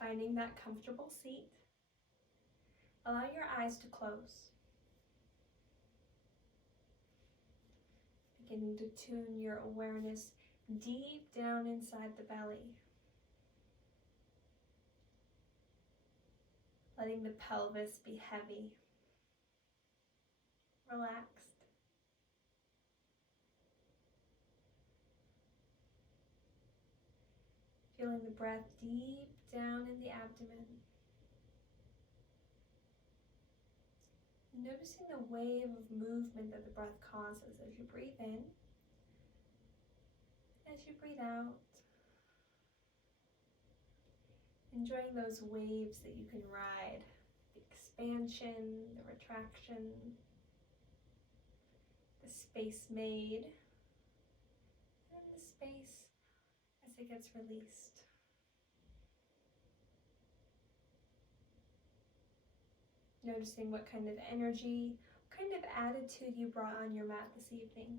Finding that comfortable seat. Allow your eyes to close. Beginning to tune your awareness deep down inside the belly. Letting the pelvis be heavy, relaxed. Feeling the breath deep down in the abdomen. Noticing the wave of movement that the breath causes as you breathe in, as you breathe out. Enjoying those waves that you can ride, the expansion, the retraction, the space made, and the space as it gets released. Noticing what kind of energy, what kind of attitude you brought on your mat this evening.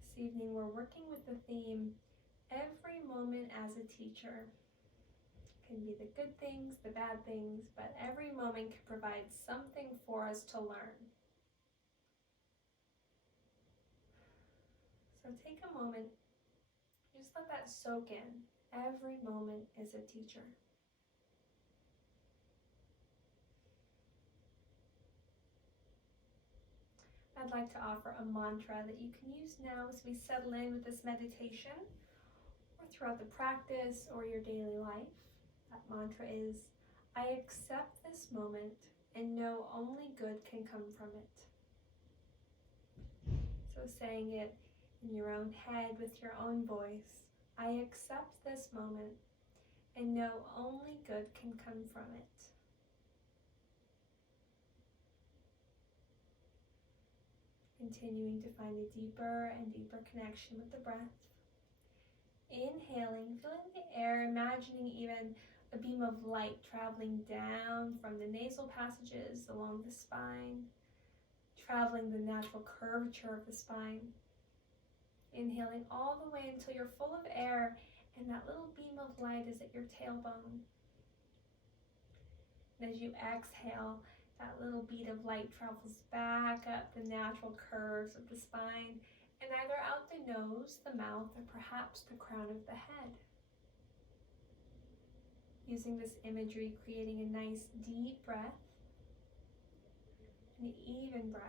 This evening we're working with the theme, every moment as a teacher. It can be the good things, the bad things, but every moment can provide something for us to learn. So take a moment, just let that soak in. Every moment is a teacher. I'd like to offer a mantra that you can use now as we settle in with this meditation, or throughout the practice or your daily life. That mantra is, I accept this moment and know only good can come from it. So saying it in your own head with your own voice, I accept this moment and know only good can come from it. Continuing to find a deeper and deeper connection with the breath. Inhaling, filling the air, imagining even a beam of light traveling down from the nasal passages along the spine, traveling the natural curvature of the spine. Inhaling all the way until you're full of air and that little beam of light is at your tailbone. And as you exhale, that little bead of light travels back up the natural curves of the spine and either out the nose, the mouth, or perhaps the crown of the head. Using this imagery, creating a nice deep breath, an even breath.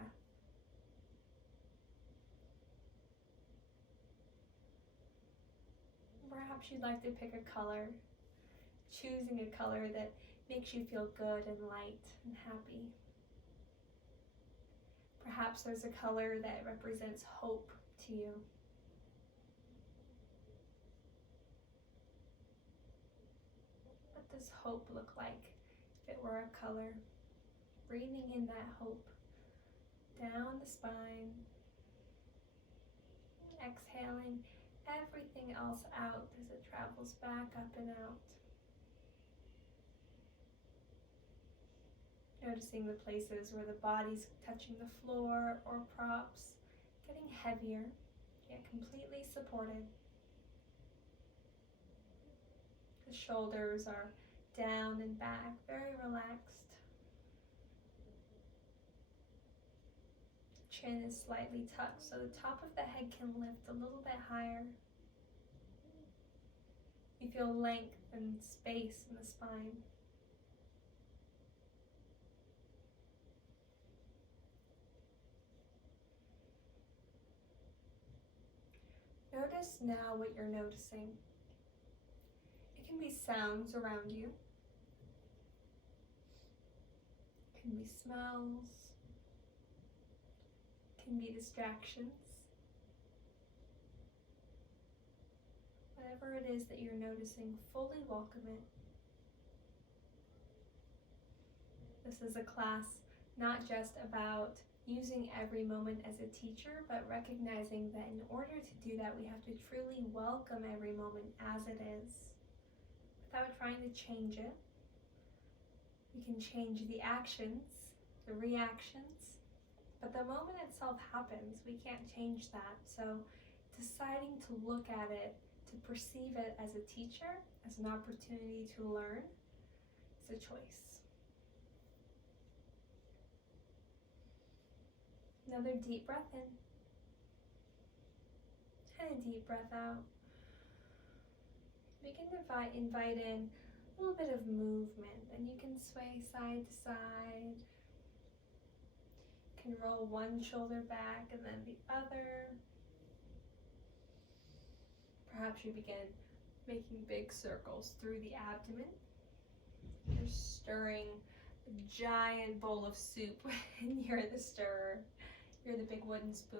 Perhaps you'd like to pick a color, choosing a color that makes you feel good and light and happy. Perhaps there's a color that represents hope to you. What does hope look like if it were a color? Breathing in that hope down the spine, exhaling everything else out as it travels back up and out. Noticing the places where the body's touching the floor or props, getting heavier, yet completely supported. The shoulders are down and back, very relaxed. Chin is slightly tucked so the top of the head can lift a little bit higher. You feel length and space in the spine. Notice now what you're noticing. It can be sounds around you. It can be smells. It can be distractions. Whatever it is that you're noticing, fully welcome it. This is a class not just about using every moment as a teacher, but recognizing that in order to do that, we have to truly welcome every moment as it is, without trying to change it. We can change the actions, the reactions, But the moment itself happens, we can't change that. So deciding to look at it, to perceive it as a teacher, as an opportunity to learn, is a choice. Another deep breath in. And a deep breath out. We can invite in a little bit of movement, and you can sway side to side. You can roll one shoulder back and then the other. Perhaps you begin making big circles through the abdomen. You're stirring a giant bowl of soup and you're the stirrer. You're the big wooden spoon.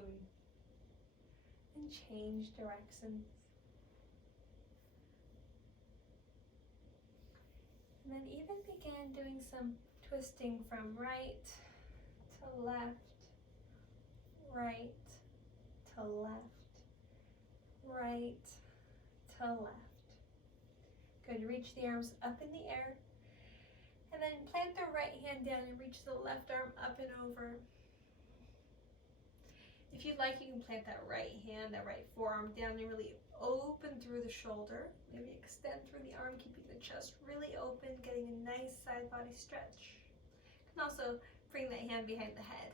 And change directions. And then even begin doing some twisting from right to left, right to left, right to left. Good, reach the arms up in the air. And then plant the right hand down and reach the left arm up and over. If you'd like, you can plant that right hand, that right forearm down and really open through the shoulder. Maybe extend through the arm, keeping the chest really open, getting a nice side body stretch. You can also bring that hand behind the head.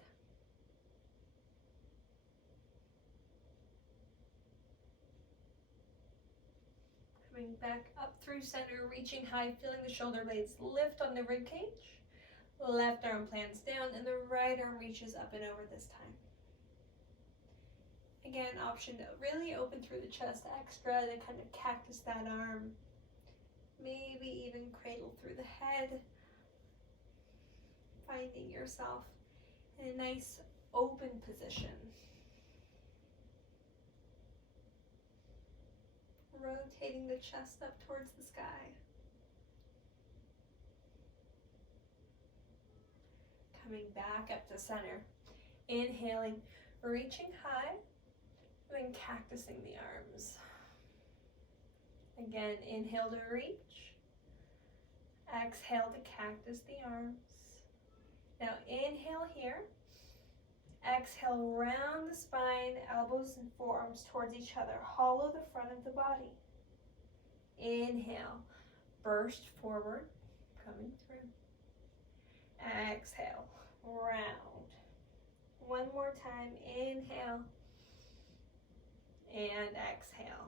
Coming back up through center, reaching high, feeling the shoulder blades lift on the rib cage. Left arm plants down and the right arm reaches up and over this time. Again, option to really open through the chest extra, to kind of cactus that arm. Maybe even cradle through the head. Finding yourself in a nice open position. Rotating the chest up towards the sky. Coming back up to center. Inhaling, reaching high. And then cactusing the arms. Again, inhale to reach. Exhale to cactus the arms. Now inhale here. Exhale, round the spine, elbows and forearms towards each other. Hollow the front of the body. Inhale, burst forward, coming through. Exhale, round. One more time, inhale. And exhale.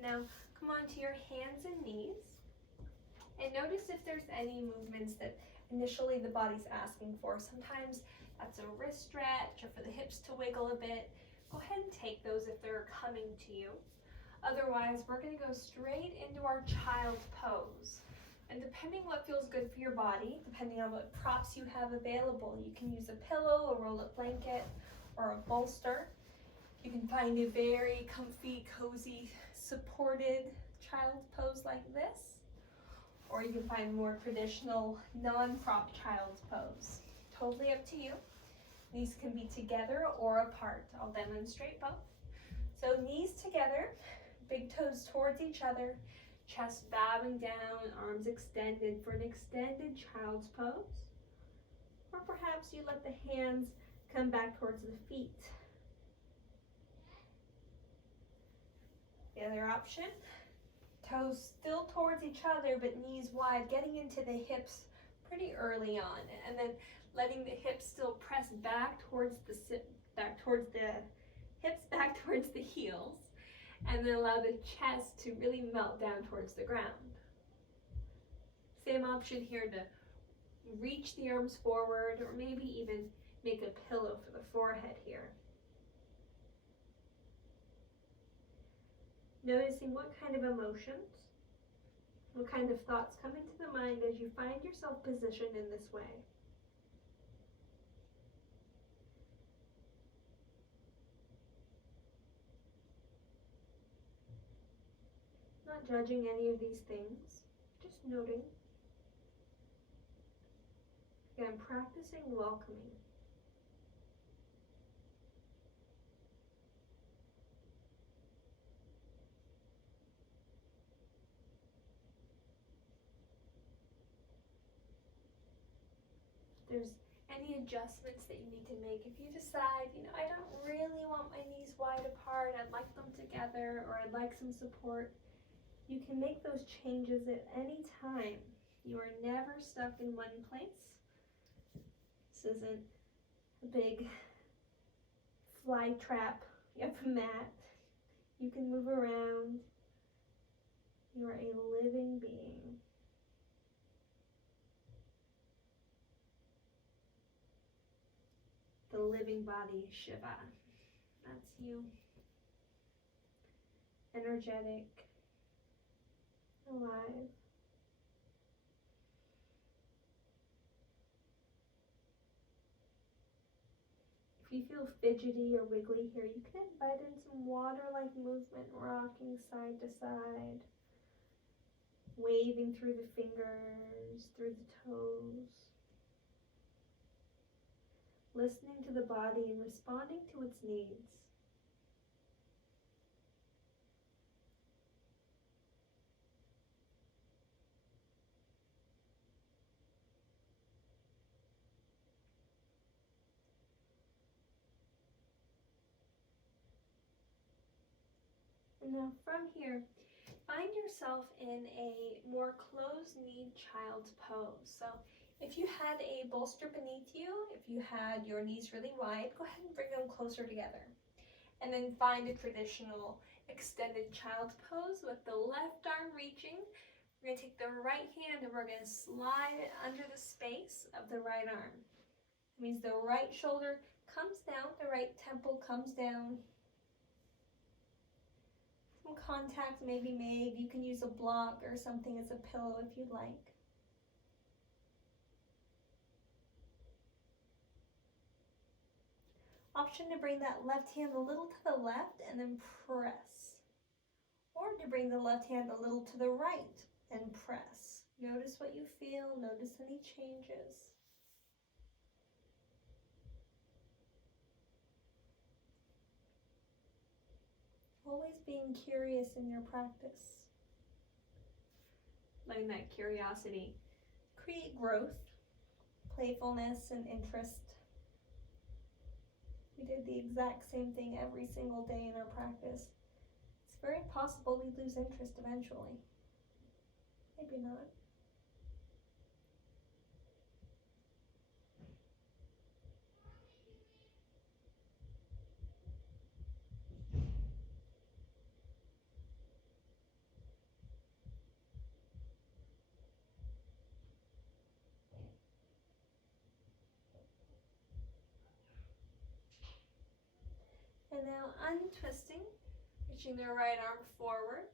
Now come onto your hands and knees and notice if there's any movements that initially the body's asking for. Sometimes that's a wrist stretch or for the hips to wiggle a bit. Go ahead and take those if they're coming to you. Otherwise, we're going to go straight into our child's pose. And depending what feels good for your body, depending on what props you have available, you can use a pillow, a roll-up blanket, or a bolster. You can find a very comfy, cozy, supported child's pose like this, or you can find more traditional non-prop child's pose. Totally up to you. These can be together or apart. I'll demonstrate both. So knees together, big toes towards each other, chest bowing down, arms extended for an extended child's pose. Or perhaps you let the hands come back towards the feet. The other option, toes still towards each other but knees wide, getting into the hips pretty early on, and then letting the hips still press back towards the hips back towards the heels, and then allow the chest to really melt down towards the ground. Same option here to reach the arms forward, or maybe even make a pillow for the forehead here. Noticing what kind of emotions, what kind of thoughts come into the mind as you find yourself positioned in this way. Not judging any of these things, just noting. Again, practicing welcoming. If there's Any adjustments that you need to make. If you decide, I don't really want my knees wide apart, I'd like them together, or I'd like some support, you can make those changes at any time. You are never stuck in one place. This isn't a big fly trap. You have a mat. You can move around. You are a living being. The living body, Shiva. That's you. Energetic. Alive. If you feel fidgety or wiggly here, you can invite in some water-like movement, rocking side to side, waving through the fingers, through the toes, listening to the body and responding to its needs. And now from here, find yourself in a more closed-kneed child's pose. So if you had a bolster beneath you, if you had your knees really wide, go ahead and bring them closer together. And then find a traditional extended child's pose with the left arm reaching. We're going to take the right hand and we're going to slide it under the space of the right arm. It means the right shoulder comes down, the right temple comes down. Some contact may be made. You can use a block or something as a pillow if you'd like. Option to bring that left hand a little to the left and then press. Or to bring the left hand a little to the right and press. Notice what you feel, notice any changes. Always being curious in your practice. Letting that curiosity create growth, playfulness, and interest. We did the exact same thing every single day in our practice. It's very possible we lose interest eventually. Maybe not. And now untwisting, reaching the right arm forward,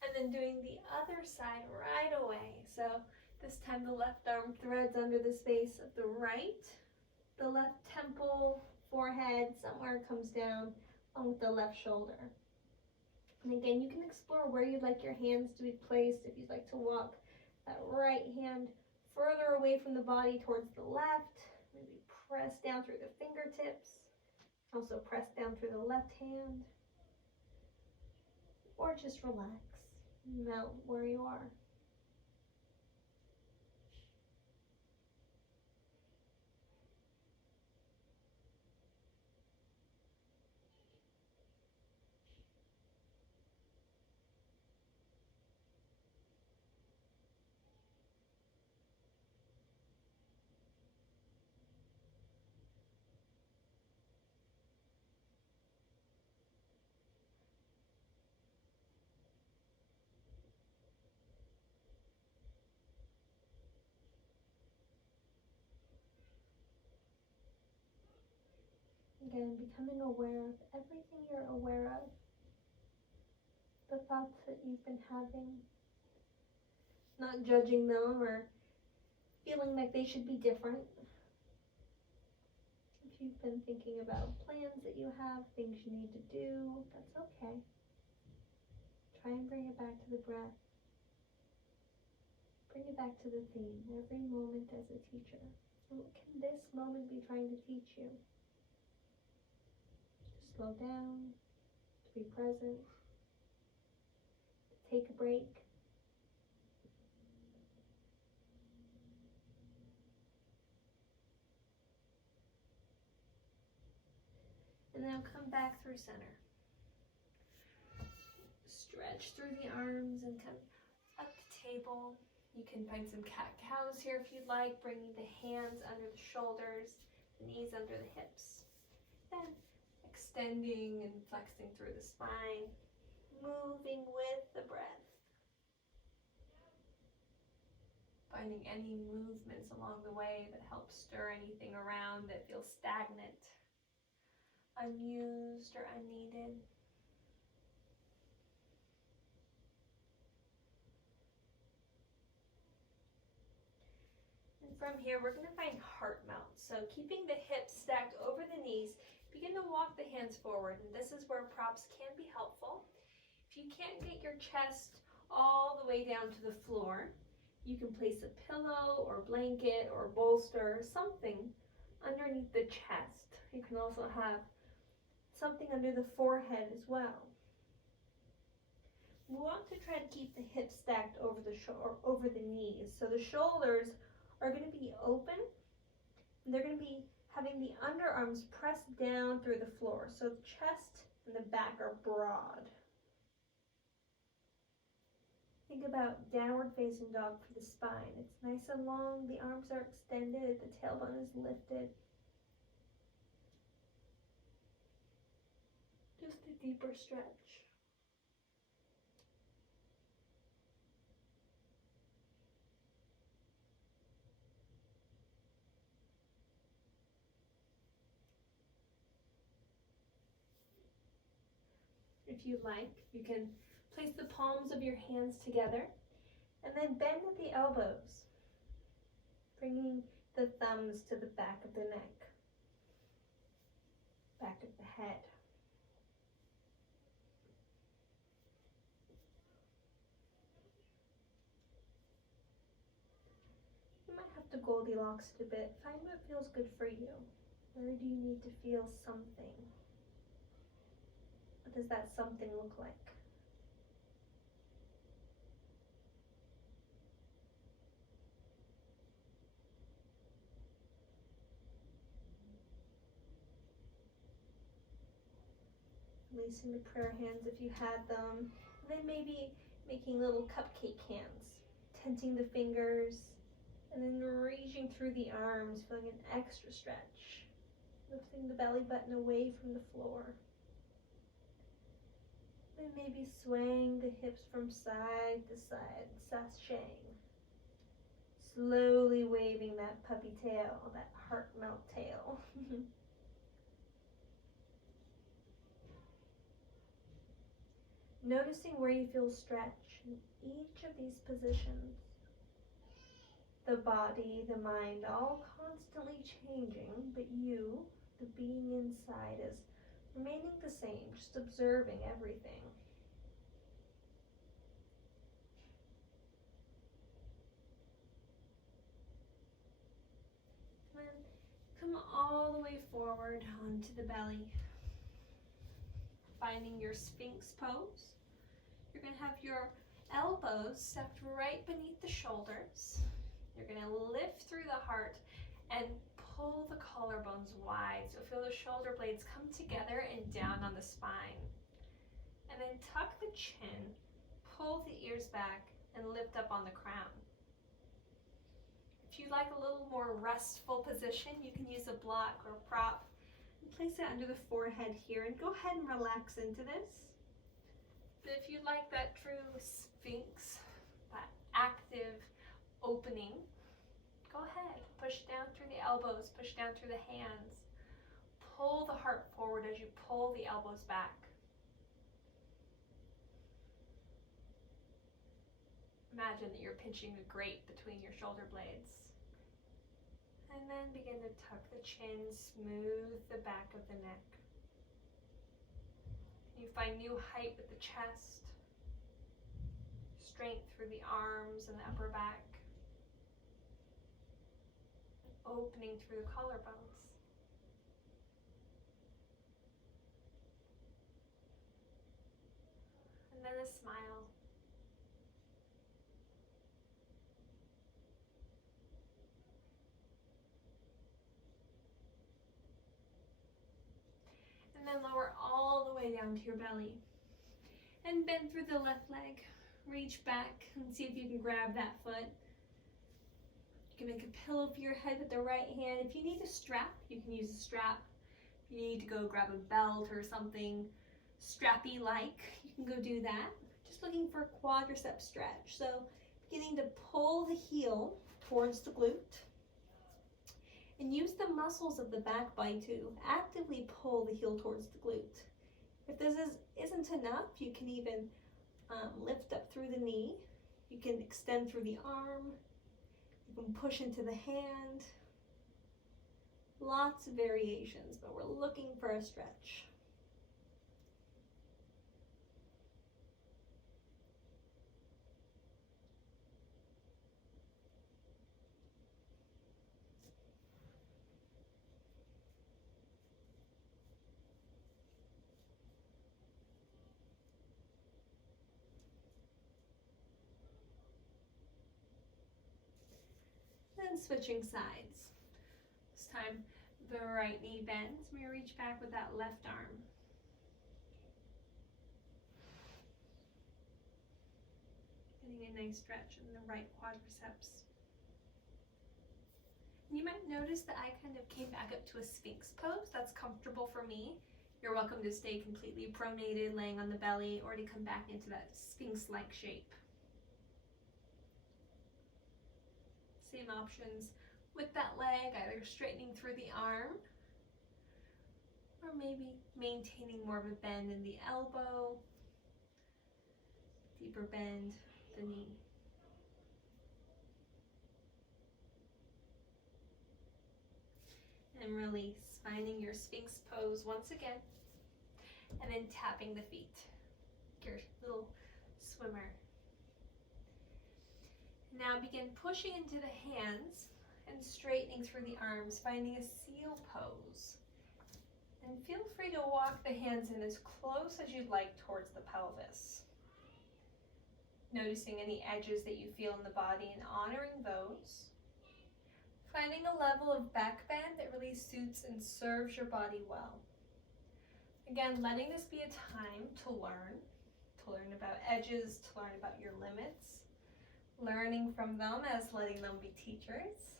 and then doing the other side right away. So this time the left arm threads under the space of the right, the left temple, forehead, somewhere comes down along with the left shoulder. And again, you can explore where you'd like your hands to be placed. If you'd like to walk that right hand further away from the body towards the left, maybe press down through the fingertips. Also press down through the left hand, or just relax, melt where you are. Again, becoming aware of everything you're aware of, the thoughts that you've been having, not judging them or feeling like they should be different. If you've been thinking about plans that you have, things you need to do, that's okay. Try and bring it back to the breath. Bring it back to the theme, every moment as a teacher. And what can this moment be trying to teach you? To slow down, to be present, to take a break. And then come back through center. Stretch through the arms and come up to table. You can find some cat-cows here if you'd like, bringing the hands under the shoulders, the knees under the hips. Then extending and flexing through the spine, moving with the breath. Finding any movements along the way that help stir anything around that feels stagnant, unused, or unneeded. From here, we're going to find heart mount. So keeping the hips stacked over the knees, begin to walk the hands forward. And this is where props can be helpful. If you can't get your chest all the way down to the floor, you can place a pillow or blanket or bolster, something underneath the chest. You can also have something under the forehead as well. We want to try to keep the hips stacked over the knees. So the shoulders are going to be open. They're going to be having the underarms pressed down through the floor. So the chest and the back are broad. Think about downward facing dog for the spine. It's nice and long. The arms are extended. The tailbone is lifted. Just a deeper stretch. If you like, you can place the palms of your hands together and then bend at the elbows, bringing the thumbs to the back of the neck, back of the head. You might have to Goldilocks it a bit. Find what feels good for you. Where do you need to feel something? What does that something look like? Releasing the prayer hands if you had them. And then maybe making little cupcake hands, tenting the fingers, and then reaching through the arms, feeling an extra stretch. Lifting the belly button away from the floor. And maybe swaying the hips from side to side, sashaying. Slowly waving that puppy tail, that heart melt tail. Noticing where you feel stretch in each of these positions. The body, the mind, all constantly changing, but you, the being inside, is remaining the same, just observing everything. And then come all the way forward onto the belly. Finding your Sphinx Pose. You're going to have your elbows stuffed right beneath the shoulders. You're going to lift through the heart and pull the collarbones wide. So feel the shoulder blades come together and down on the spine. And then tuck the chin, pull the ears back, and lift up on the crown. If you'd like a little more restful position, you can use a block or prop and place it under the forehead here, and go ahead and relax into this. But if you'd like that true Sphinx, that active opening, go ahead, push down through the elbows, push down through the hands. Pull the heart forward as you pull the elbows back. Imagine that you're pinching a grape between your shoulder blades. And then begin to tuck the chin, smooth the back of the neck. You find new height with the chest, strength through the arms and the upper back, opening through the collarbones. And then a smile. And then way down to your belly. And bend through the left leg. Reach back and see if you can grab that foot. You can make a pillow for your head with the right hand. If you need a strap, you can use a strap. If you need to go grab a belt or something strappy-like, you can go do that. Just looking for a quadricep stretch. So beginning to pull the heel towards the glute. And use the muscles of the back body to actively pull the heel towards the glute. If this isn't enough, you can even lift up through the knee. You can extend through the arm. You can push into the hand. Lots of variations, but we're looking for a stretch. And switching sides. This time the right knee bends. We reach back with that left arm. Getting a nice stretch in the right quadriceps. And you might notice that I kind of came back up to a Sphinx pose. That's comfortable for me. You're welcome to stay completely pronated, laying on the belly, or to come back into that Sphinx-like shape. Same options with that leg, either straightening through the arm or maybe maintaining more of a bend in the elbow, deeper bend the knee. And release, finding your Sphinx pose once again, and then tapping the feet, your little swimmer. Now begin pushing into the hands and straightening through the arms, finding a seal pose. And feel free to walk the hands in as close as you'd like towards the pelvis. Noticing any edges that you feel in the body and honoring those. Finding a level of back bend that really suits and serves your body well. Again, letting this be a time to learn about edges, to learn about your limits. Learning from them as letting them be teachers.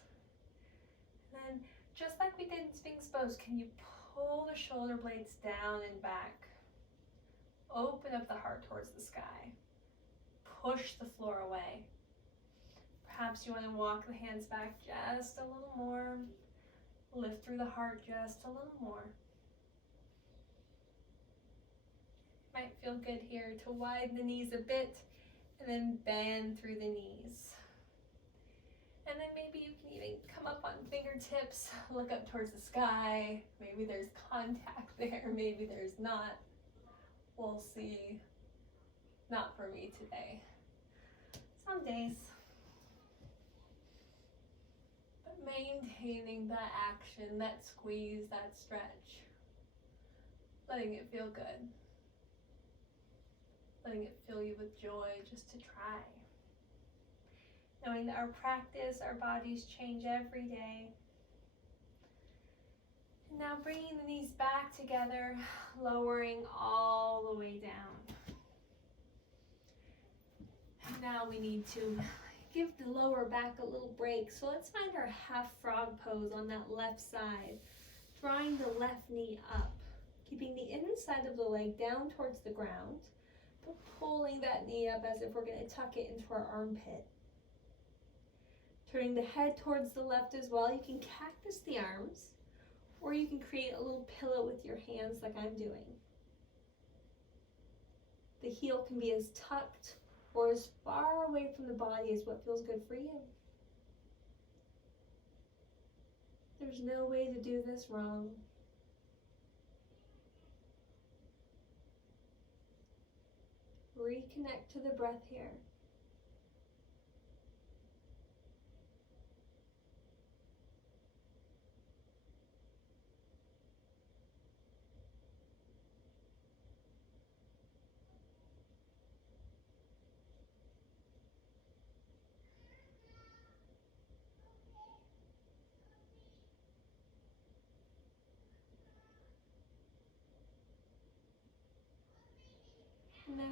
And then, just like we did in Sphinx Pose, can you pull the shoulder blades down and back? Open up the heart towards the sky. Push the floor away. Perhaps you want to walk the hands back just a little more. Lift through the heart just a little more. Might feel good here to widen the knees a bit. And then bend through the knees. And then maybe you can even come up on fingertips, look up towards the sky. Maybe there's contact there, maybe there's not. We'll see. Not for me today. Some days. But maintaining that action, that squeeze, that stretch. Letting it feel good. Letting it fill you with joy just to try. Knowing that our practice, our bodies change every day. And now bringing the knees back together, lowering all the way down. And now we need to give the lower back a little break. So let's find our half frog pose on that left side. Drawing the left knee up. Keeping the inside of the leg down towards the ground. But pulling that knee up as if we're going to tuck it into our armpit. Turning the head towards the left as well. You can cactus the arms, or you can create a little pillow with your hands like I'm doing. The heel can be as tucked or as far away from the body as what feels good for you. There's no way to do this wrong. Reconnect to the breath here.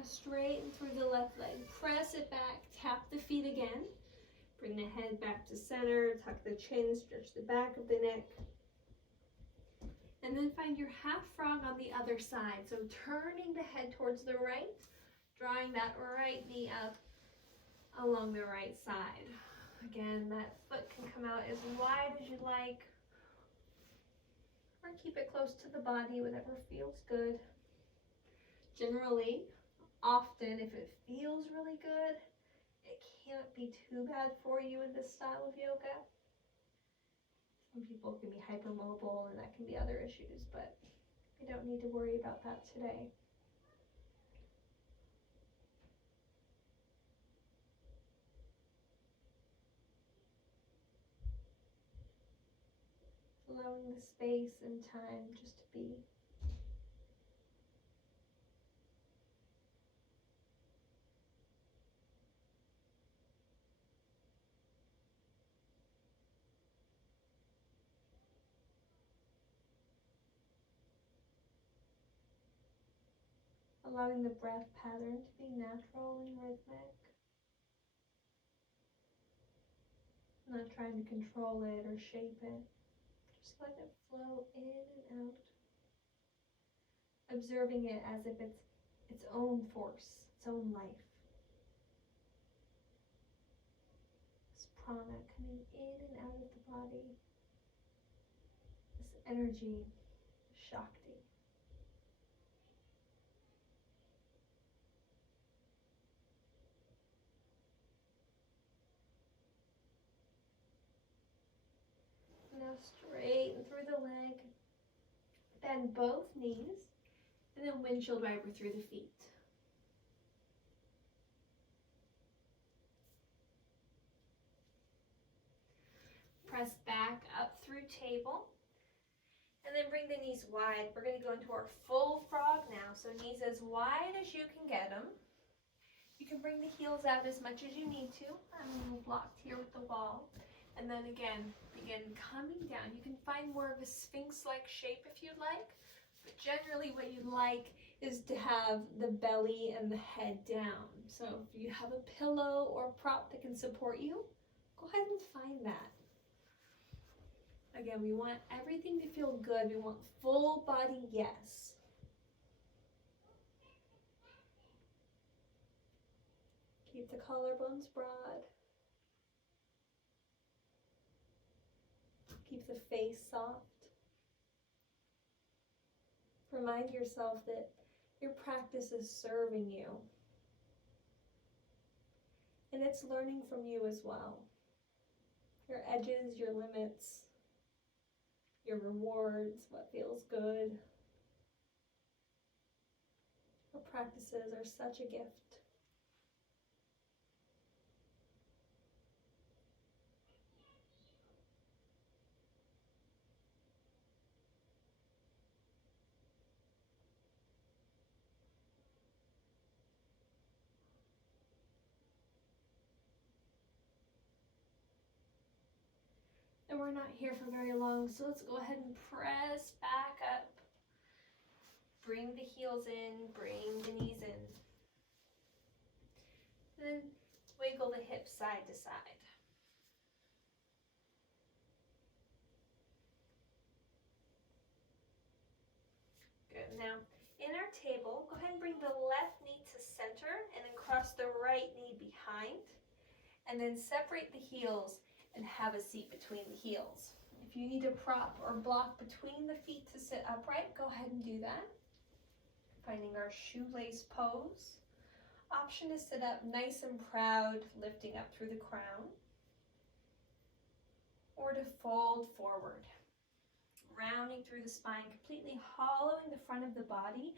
Now straighten through the left leg. Press it back. Tap the feet again. Bring the head back to center. Tuck the chin. Stretch the back of the neck. And then find your half frog on the other side. So turning the head towards the right, drawing that right knee up along the right side. Again, that foot can come out as wide as you like, or keep it close to the body, whatever feels good. Generally, often, if it feels really good, it can't be too bad for you in this style of yoga. Some people can be hypermobile and that can be other issues, but we don't need to worry about that today. Allowing the space and time just to be. Allowing the breath pattern to be natural and rhythmic. Not trying to control it or shape it. Just let it flow in and out. Observing it as if it's its own force, its own life. This prana coming in and out of the body. This energy, Shakti. Now straighten through the leg. Bend both knees. And then windshield wiper through the feet. Press back up through table. And then bring the knees wide. We're going to go into our full frog now. So knees as wide as you can get them. You can bring the heels out as much as you need to. I'm a little blocked here with the wall. And then again, begin coming down. You can find more of a sphinx-like shape if you'd like. But generally what you'd like is to have the belly and the head down. So if you have a pillow or a prop that can support you, go ahead and find that. Again, we want everything to feel good. We want full body yes. Keep the collarbones broad. Keep the face soft. Remind yourself that your practice is serving you. And it's learning from you as well. Your edges, your limits, your rewards, what feels good. Our practices are such a gift. And we're not here for very long, so let's go ahead and press back up. Bring the heels in, bring the knees in. And then wiggle the hips side to side. Good. Now, in our table, go ahead and bring the left knee to center and then cross the right knee behind. And then separate the heels and have a seat between the heels. If you need a prop or block between the feet to sit upright, go ahead and do that. Finding our shoelace pose. Option to sit up nice and proud, lifting up through the crown. Or to fold forward. Rounding through the spine, completely hollowing the front of the body,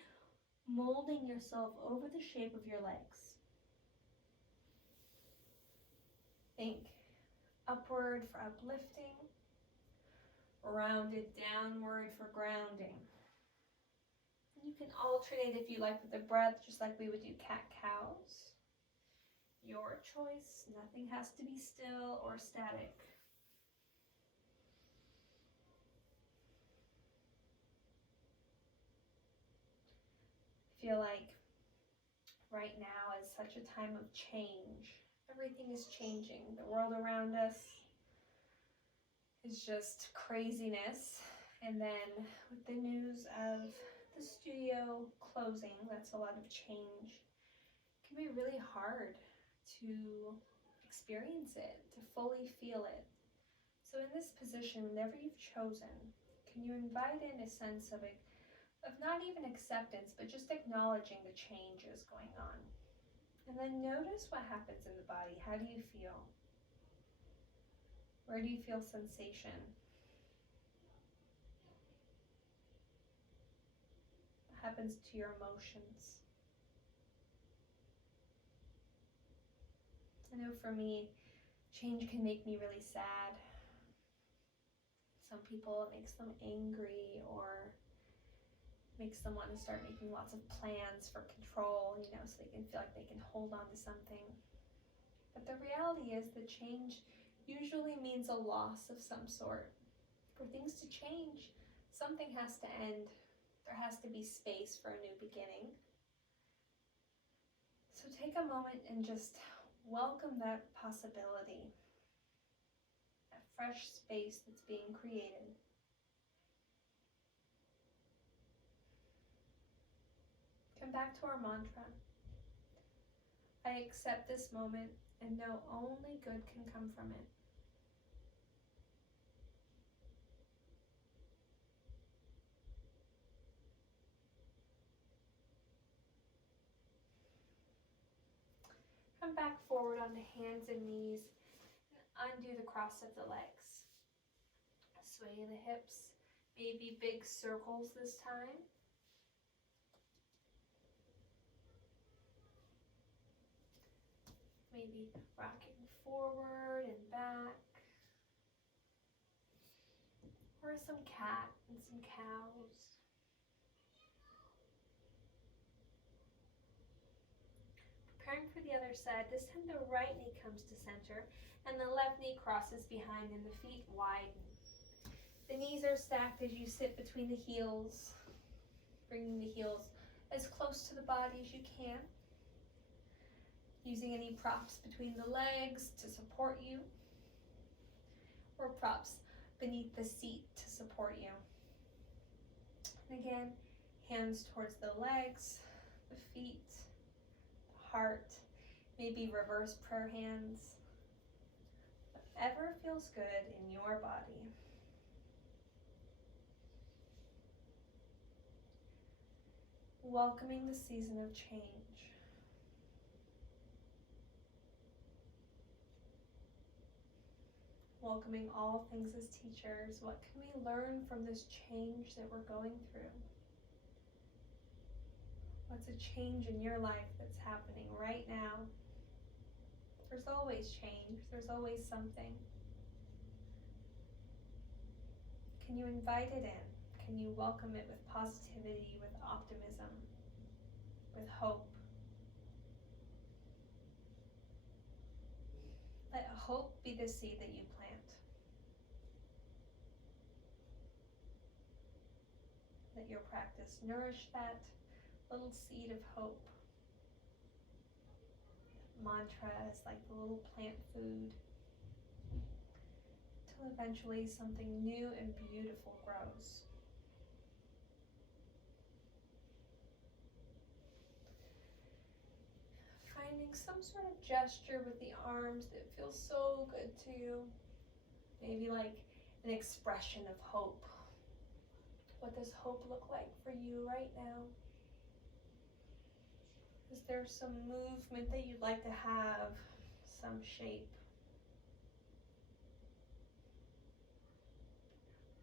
molding yourself over the shape of your legs. Think upward for uplifting, rounded downward for grounding. You can alternate if you like with the breath, just like we would do cat-cows. Your choice, nothing has to be still or static. Feel like right now is such a time of change. Everything is changing. The world around us is just craziness. And then with the news of the studio closing, that's a lot of change. It can be really hard to experience it, to fully feel it. So in this position, whatever you've chosen, can you invite in a sense of not even acceptance, but just acknowledging the changes going on? And then notice what happens in the body. How do you feel? Where do you feel sensation? What happens to your emotions? I know for me, change can make me really sad. Some people, it makes them angry or makes them want to start making lots of plans for control, so they can feel like they can hold on to something. But the reality is that change usually means a loss of some sort. For things to change, something has to end. There has to be space for a new beginning. So take a moment and just welcome that possibility, that fresh space that's being created. Come back to our mantra. I accept this moment and know only good can come from it. Come back forward on the hands and knees and undo the cross of the legs. Sway the hips, maybe big circles this time. Maybe rocking forward and back. Or some cat and some cows. Preparing for the other side. This time the right knee comes to center and the left knee crosses behind and the feet widen. The knees are stacked as you sit between the heels, bringing the heels as close to the body as you can. Using any props between the legs to support you, or props beneath the seat to support you. And again, hands towards the legs, the feet, the heart, maybe reverse prayer hands. Whatever feels good in your body. Welcoming the season of change. Welcoming all things as teachers. What can we learn from this change that we're going through? What's a change in your life that's happening right now? There's always change. There's always something. Can you invite it in? Can you welcome it with positivity, with optimism, with hope? Let hope be the seed that you plant. Let your practice nourish that little seed of hope. Mantra is like the little plant food, till eventually something new and beautiful grows. Finding some sort of gesture with the arms that feels so good to you. Maybe like an expression of hope. What does hope look like for you right now? Is there some movement that you'd like to have? Some shape?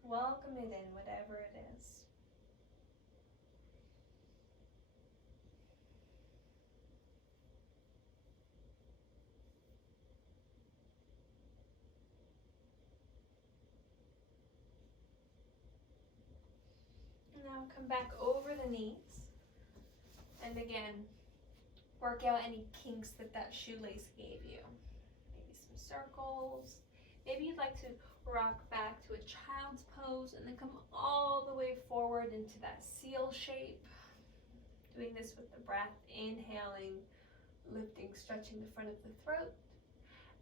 Welcome it in, whatever it is. Now come back over the knees. And again, work out any kinks that shoelace gave you. Maybe some circles. Maybe you'd like to rock back to a child's pose and then come all the way forward into that seal shape. Doing this with the breath, inhaling, lifting, stretching the front of the throat.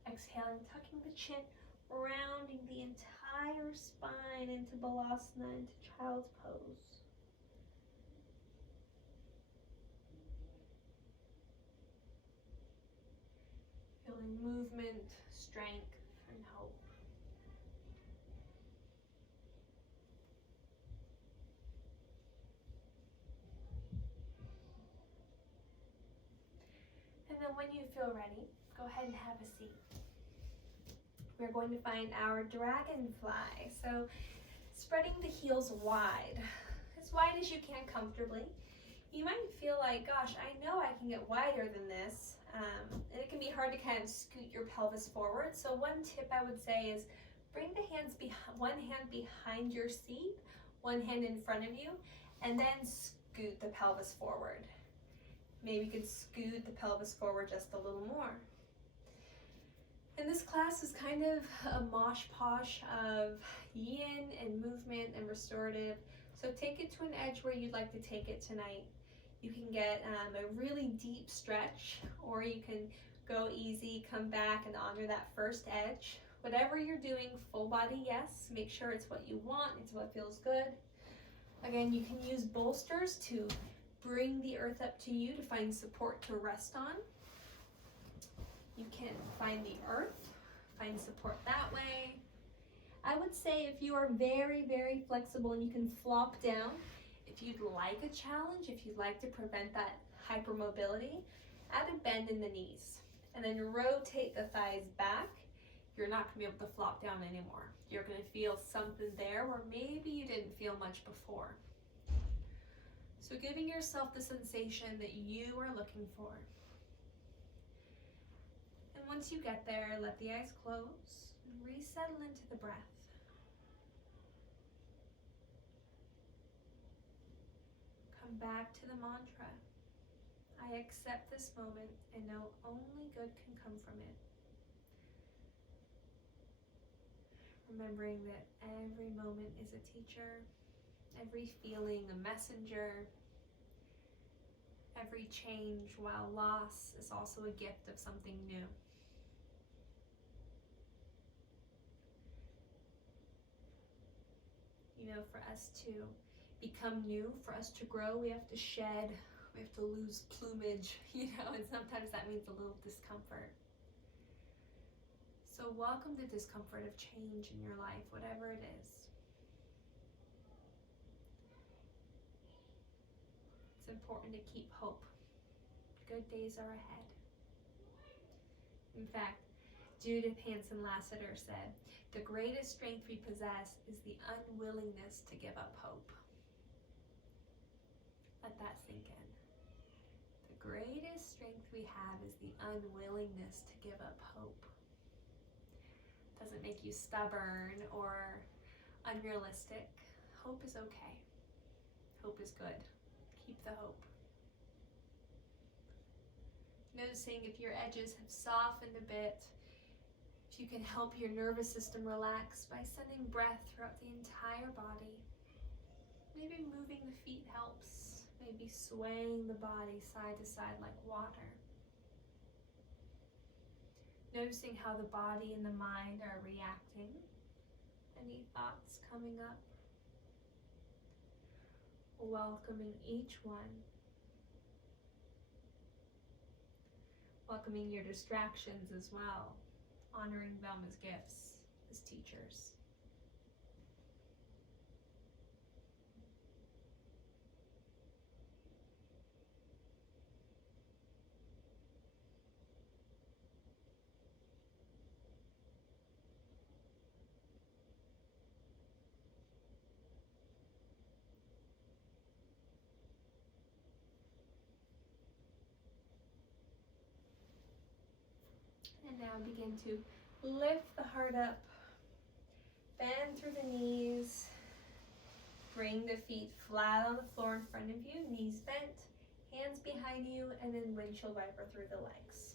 Exhaling, tucking the chin, rounding the entire spine into Balasana, into Child's Pose. Feeling movement, strength, and hope. And then when you feel ready, go ahead and have a seat. We're going to find our dragonfly. So spreading the heels wide as you can comfortably. You might feel like, gosh, I know I can get wider than this. And it can be hard to kind of scoot your pelvis forward. So one tip I would say is bring the hands one hand behind your seat, one hand in front of you, and then scoot the pelvis forward. Maybe you could scoot the pelvis forward just a little more. And this class is kind of a mosh posh of yin and movement and restorative. So take it to an edge where you'd like to take it tonight. You can get a really deep stretch, or you can go easy, come back and honor that first edge. Whatever you're doing, full body, yes. Make sure it's what you want, it's what feels good. Again, you can use bolsters to bring the earth up to you to find support to rest on. You can find the earth, find support that way. I would say if you are very, very flexible and you can flop down, if you'd like a challenge, if you'd like to prevent that hypermobility, add a bend in the knees and then rotate the thighs back. You're not going to be able to flop down anymore. You're going to feel something there where maybe you didn't feel much before. So giving yourself the sensation that you are looking for. And once you get there, let the eyes close and resettle into the breath. Come back to the mantra. I accept this moment and know only good can come from it. Remembering that every moment is a teacher, every feeling a messenger, every change, while loss, is also a gift of something new. You know, for us to become new, for us to grow, we have to shed, we have to lose plumage, and sometimes that means a little discomfort. So welcome the discomfort of change in your life, whatever it is. It's important to keep hope. Good days are ahead. In fact, Judith Hanson Lassiter said, "The greatest strength we possess is the unwillingness to give up hope." Let that sink in. The greatest strength we have is the unwillingness to give up hope. Doesn't make you stubborn or unrealistic. Hope is okay. Hope is good. Keep the hope. Noticing if your edges have softened a bit, if you can help your nervous system relax by sending breath throughout the entire body. Maybe moving the feet helps. Maybe swaying the body side to side like water. Noticing how the body and the mind are reacting. Any thoughts coming up? Welcoming each one. Welcoming your distractions as well. Honoring them as gifts, as teachers. And now begin to lift the heart up, bend through the knees, bring the feet flat on the floor in front of you, knees bent, hands behind you, and then windshield wiper through the legs.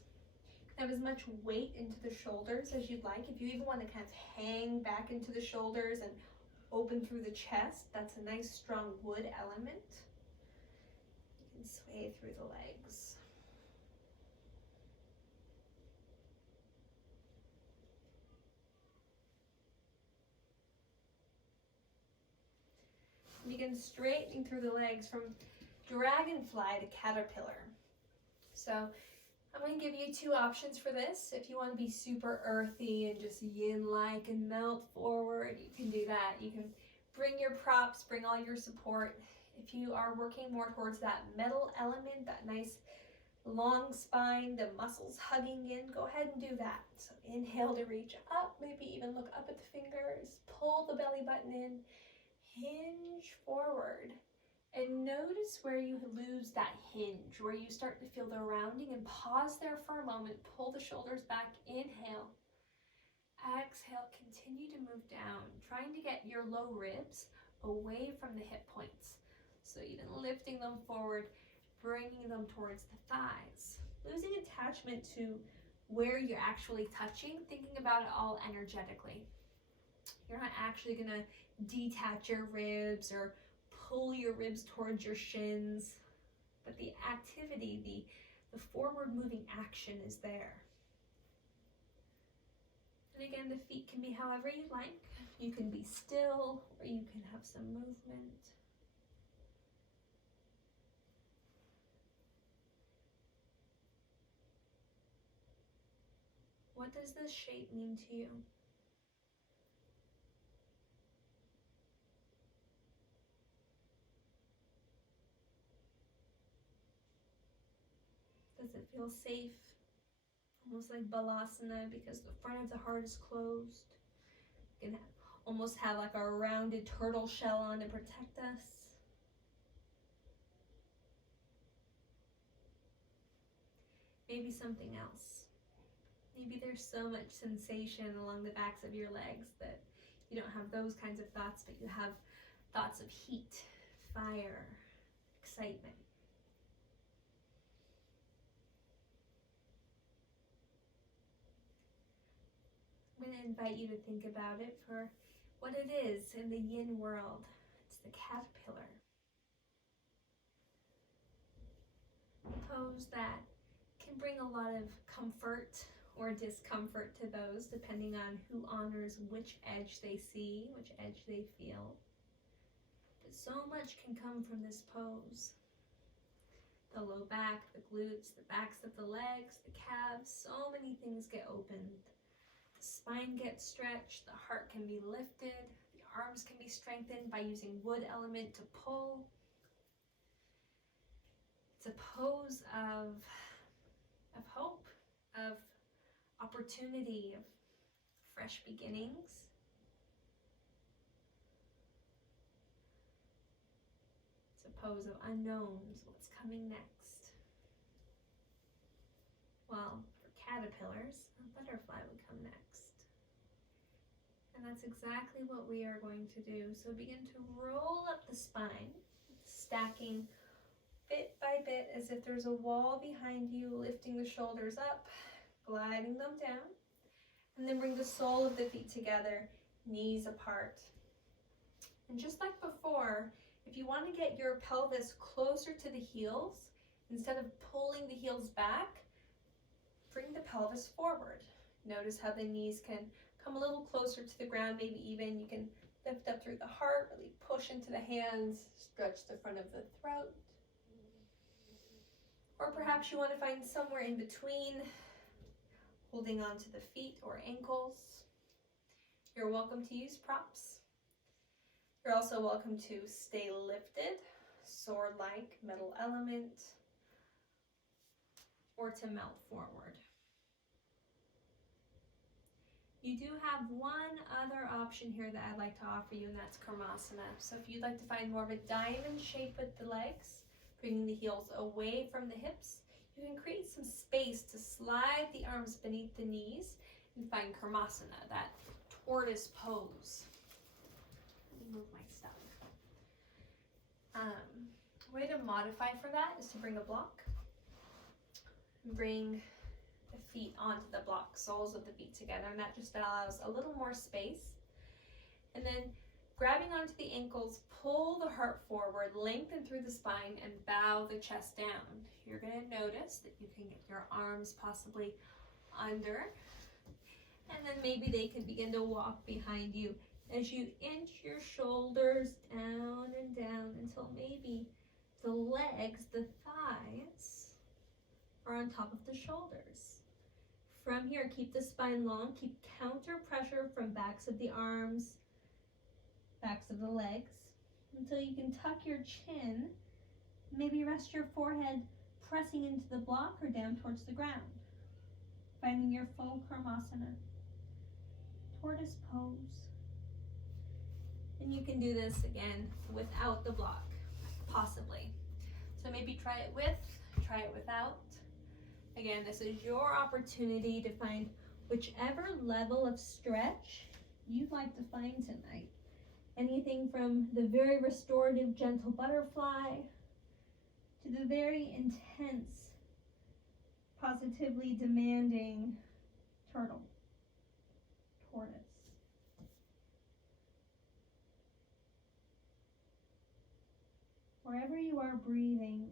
You can have as much weight into the shoulders as you'd like. If you even want to kind of hang back into the shoulders and open through the chest, that's a nice strong wood element. You and sway through the legs. Begin straightening through the legs from dragonfly to caterpillar. So I'm going to give you two options for this. If you want to be super earthy and just yin-like and melt forward, you can do that. You can bring your props, bring all your support. If you are working more towards that metal element, that nice long spine, the muscles hugging in, go ahead and do that. So inhale to reach up, maybe even look up at the fingers, pull the belly button in, hinge forward. And notice where you lose that hinge, where you start to feel the rounding, and pause there for a moment. Pull the shoulders back, inhale. Exhale, continue to move down, trying to get your low ribs away from the hip points. So even lifting them forward, bringing them towards the thighs. Losing attachment to where you're actually touching, thinking about it all energetically. You're not actually going to detach your ribs or pull your ribs towards your shins, but the activity, the forward moving action is there. And again, the feet can be however you like. You can be still, or you can have some movement. What does this shape mean to you? Does it feel safe? Almost like balasana, because the front of the heart is closed. You can almost have like a rounded turtle shell on to protect us. Maybe something else. Maybe there's so much sensation along the backs of your legs that you don't have those kinds of thoughts, but you have thoughts of heat, fire, excitement. I'm going to invite you to think about it for what it is in the yin world. It's the caterpillar. A pose that can bring a lot of comfort or discomfort to those, depending on who honors which edge they see, which edge they feel. But so much can come from this pose. The low back, the glutes, the backs of the legs, the calves, so many things get opened. The spine gets stretched, the heart can be lifted, the arms can be strengthened by using wood element to pull. It's a pose of hope, of opportunity, of fresh beginnings. It's a pose of unknowns, what's coming next. Well, for caterpillars, a butterfly would come next. And that's exactly what we are going to do. So begin to roll up the spine, stacking bit by bit as if there's a wall behind you, lifting the shoulders up, gliding them down, and then bring the sole of the feet together, knees apart. And just like before, if you want to get your pelvis closer to the heels, instead of pulling the heels back, bring the pelvis forward. Notice how the knees can come a little closer to the ground, maybe even you can lift up through the heart, really push into the hands, stretch the front of the throat. Or perhaps you want to find somewhere in between, holding on to the feet or ankles. You're welcome to use props. You're also welcome to stay lifted, sword-like, metal element, or to melt forward. You do have one other option here that I'd like to offer you, and that's Karmasana. So if you'd like to find more of a diamond shape with the legs, bringing the heels away from the hips, you can create some space to slide the arms beneath the knees and find Karmasana, that tortoise pose. Let me move my stuff. A way to modify for that is to bring a block. Bring the feet onto the block, soles of the feet together, and that just allows a little more space. And then Grabbing onto the ankles, pull the heart forward, lengthen through the spine, and bow the chest down. You're going to notice that you can get your arms possibly under, and then maybe they can begin to walk behind you as you inch your shoulders down and down until maybe the legs, the thighs, are on top of the shoulders. From here, keep the spine long, keep counter pressure from backs of the arms, backs of the legs, until you can tuck your chin. Maybe rest your forehead pressing into the block or down towards the ground. Finding your full Karmasana. Tortoise Pose. And you can do this again without the block, possibly. So maybe try it with, try it without. Again, this is your opportunity to find whichever level of stretch you'd like to find tonight. Anything from the very restorative gentle butterfly to the very intense, positively demanding turtle, tortoise. Wherever you are breathing,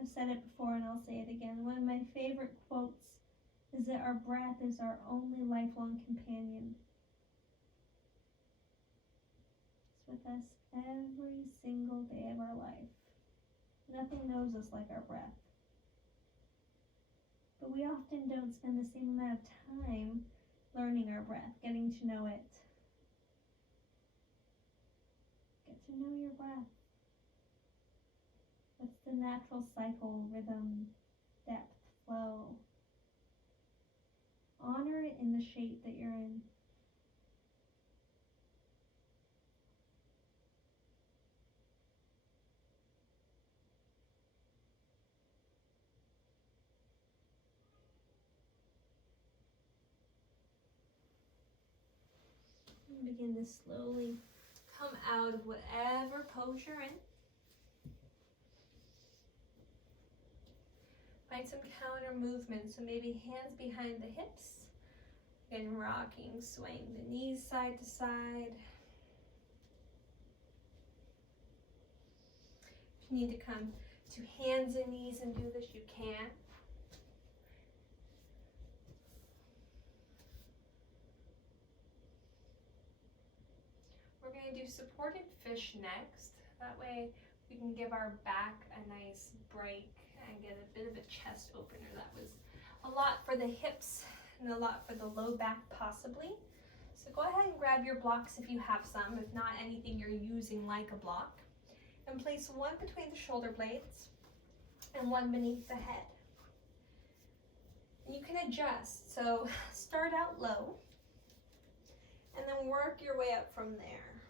I've said it before and I'll say it again. One of my favorite quotes is that our breath is our only lifelong companion. It's with us every single day of our life. Nothing knows us like our breath. But we often don't spend the same amount of time learning our breath, getting to know it. Get to know your breath. What's the natural cycle, rhythm, depth, flow? Honor it in the shape that you're in. And begin to slowly come out of whatever pose you're in. Find some counter movement, so maybe hands behind the hips. Again, rocking, swaying the knees side to side. If you need to come to hands and knees and do this, you can. We're going to do supported fish next. That way we can give our back a nice break and get a bit of a chest opener. That was a lot for the hips and a lot for the low back possibly. So go ahead and grab your blocks if you have some, if not anything you're using like a block. And place one between the shoulder blades and one beneath the head. And you can adjust, so start out low and then work your way up from there,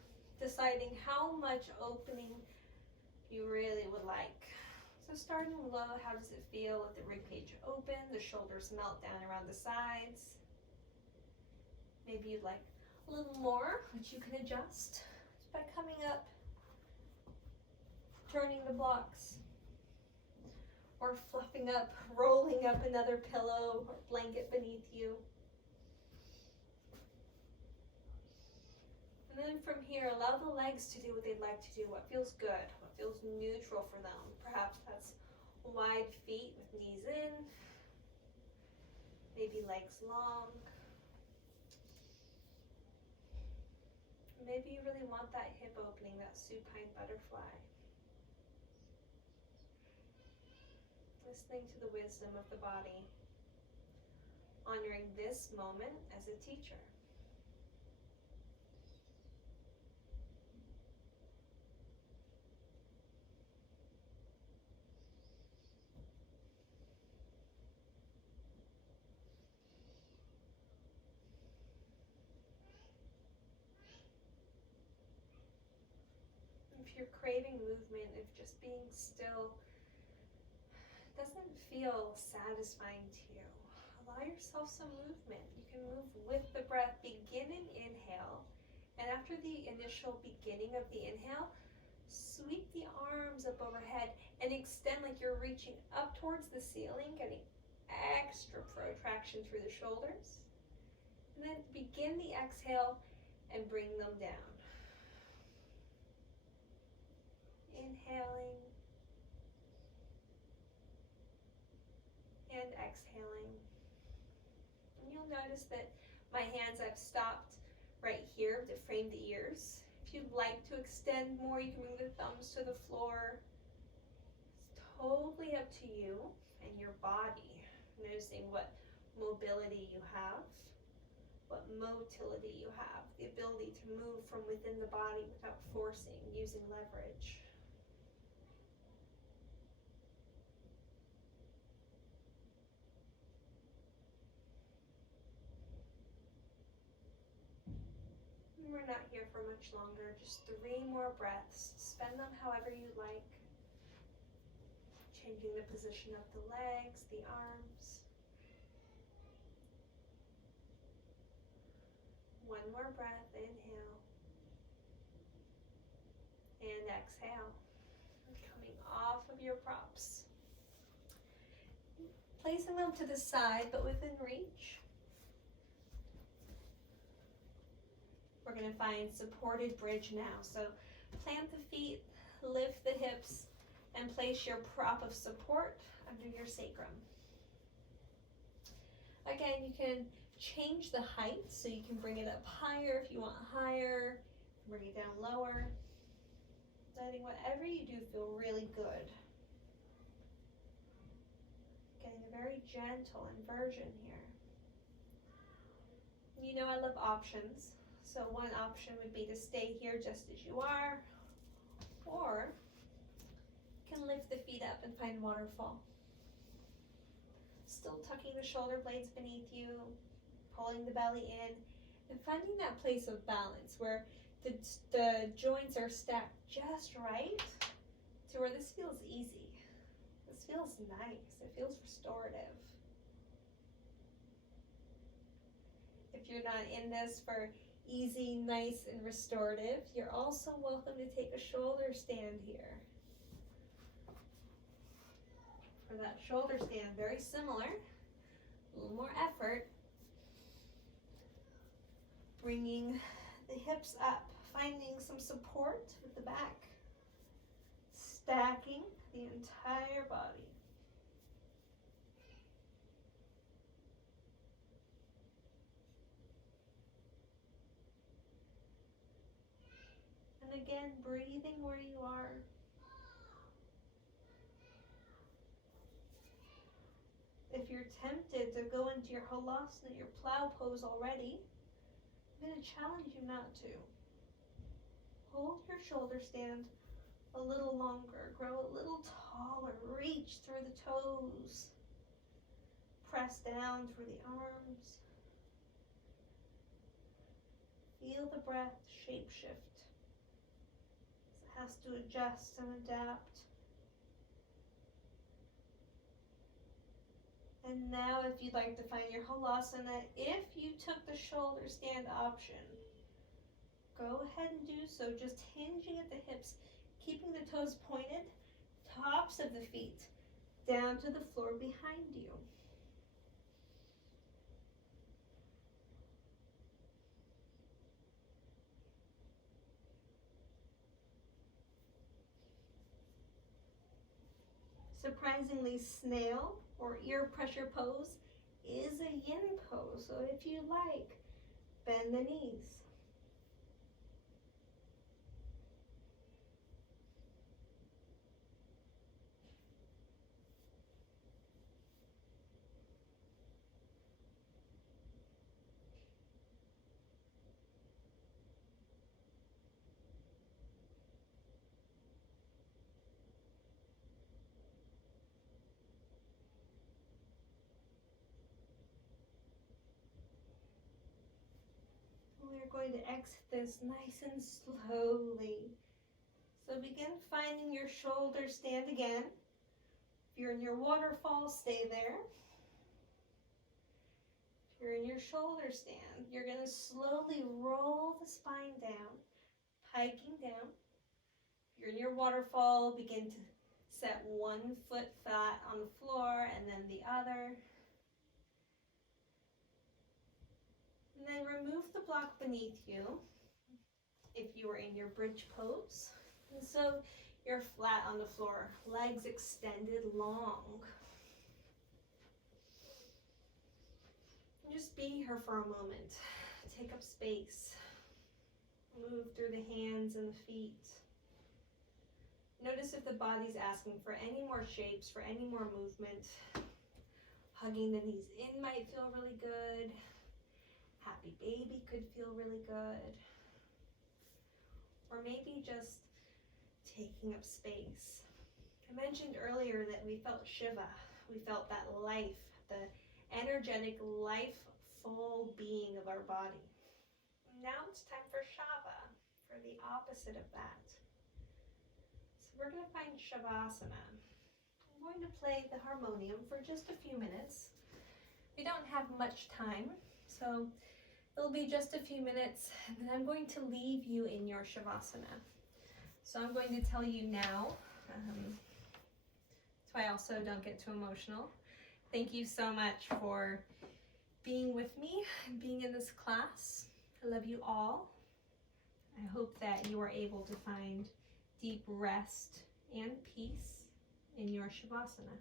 deciding how much opening you really would like. So starting low, how does it feel with the ribcage open, the shoulders melt down around the sides? Maybe you'd like a little more, which you can adjust by coming up, turning the blocks, or fluffing up, rolling up another pillow or blanket beneath you. And then from here, allow the legs to do what they'd like to do, what feels good, what feels neutral for them. Perhaps that's wide feet with knees in, maybe legs long. Maybe you really want that hip opening, that supine butterfly. Listening to the wisdom of the body, honoring this moment as a teacher. If you're craving movement, if just being still doesn't feel satisfying to you, allow yourself some movement. You can move with the breath. Begin an inhale, and after the initial beginning of the inhale, sweep the arms up overhead and extend like you're reaching up towards the ceiling, getting extra protraction through the shoulders. And then begin the exhale and bring them down. Inhaling and exhaling. And you'll notice that my hands, I've stopped right here to frame the ears. If you'd like to extend more, you can bring the thumbs to the floor. It's totally up to you and your body. Noticing what mobility you have, what motility you have, the ability to move from within the body without forcing, using leverage. We're not here for much longer, just 3 more breaths. Spend them however you like. Changing the position of the legs, the arms. 1 more breath, inhale. And exhale. Coming off of your props. Placing them to the side, but within reach. We're going to find supported bridge now. So plant the feet, lift the hips, and place your prop of support under your sacrum. Again, you can change the height, so you can bring it up higher if you want higher, bring it down lower. Letting whatever you do feel really good. Getting a very gentle inversion here. You know I love options. So one option would be to stay here just as you are, or you can lift the feet up and find waterfall. Still tucking the shoulder blades beneath you, pulling the belly in, and finding that place of balance where the joints are stacked just right to where this feels easy. This feels nice. It feels restorative. If you're not in this for easy, nice, and restorative, you're also welcome to take a shoulder stand here. For that shoulder stand, very similar, a little more effort. Bringing the hips up, finding some support with the back. Stacking the entire body. And again, breathing where you are. If you're tempted to go into your halasana, your plow pose already, I'm going to challenge you not to. Hold your shoulder stand a little longer, grow a little taller, reach through the toes, press down through the arms. Feel the breath shape shift. It has to adjust and adapt. And now if you'd like to find your halasana, if you took the shoulder stand option, go ahead and do so, just hinging at the hips, keeping the toes pointed, tops of the feet down to the floor behind you. Surprisingly, snail or ear pressure pose is a yin pose, so if you like, bend the knees. We're going to exit this nice and slowly. So begin finding your shoulder stand again. If you're in your waterfall, stay there. If you're in your shoulder stand, you're going to slowly roll the spine down, hiking down. If you're in your waterfall, begin to set one foot flat on the floor and then the other. And then remove the block beneath you if you were in your bridge pose. And so you're flat on the floor, legs extended long. And just be here for a moment. Take up space. Move through the hands and the feet. Notice if the body's asking for any more shapes, for any more movement. Hugging the knees in might feel really good. Happy baby could feel really good. Or maybe just taking up space. I mentioned earlier that we felt Shiva. We felt that life, the energetic life full being of our body. Now it's time for Shava, for the opposite of that. So we're going to find Shavasana. I'm going to play the harmonium for just a few minutes. We don't have much time, so it'll be just a few minutes, and then I'm going to leave you in your Shavasana. So I'm going to tell you now, so I also don't get too emotional. Thank you so much for being with me and being in this class. I love you all. I hope that you are able to find deep rest and peace in your Shavasana.